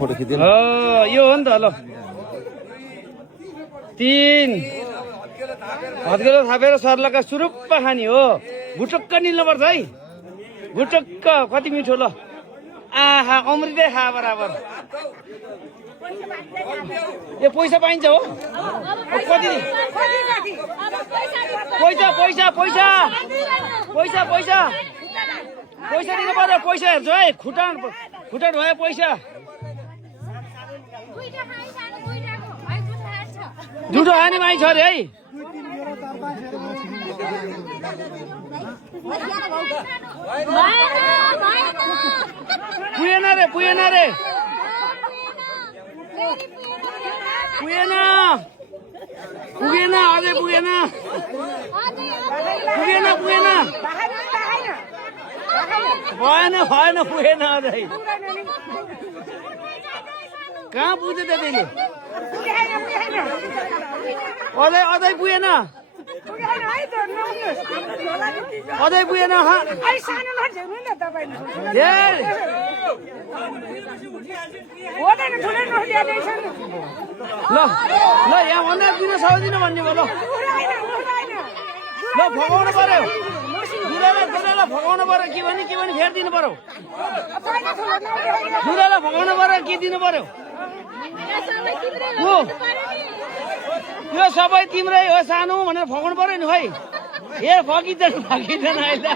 photo खिच्दैन यो हो नि त ल 3 हत्केलो थापेर सर्लका सुरुप्पा खानी हो गुटक्क निल्नुपर्छ है गुटक्क कति मिठो ल आहा अमृतै खा बराबर यो पैसा पाइन्छ हो कति पैसा पैसा पैसा पैसा पैसा पैसा दिनु पर्यो पैसा हेर्छु है खुट्टा भयो पैसा जुठो खाने माइ छ अरे है पुगेन रे पुगेन रे पुगेन पुगेन अझै पुगेन पुगेन पुगेन भएन भएन पुगेन अझै कहाँ पुग्यो त त्यसले अझै अझै पुगेन अझै पुगेन ल ल यहाँ भन्दा दिन सक्दिनँ भन्ने भयो ल फकाउनु पर्यो दुरालाई फकाउनु पर्यो के भने फेरिदिनु पर्यो दुरालाई फकाउनु पर्यो के दिनु पर्यो यो सबै तिम्रै हो सानो भनेर फकाउनु पर्यो नि खै ए फकिँदैन अहिले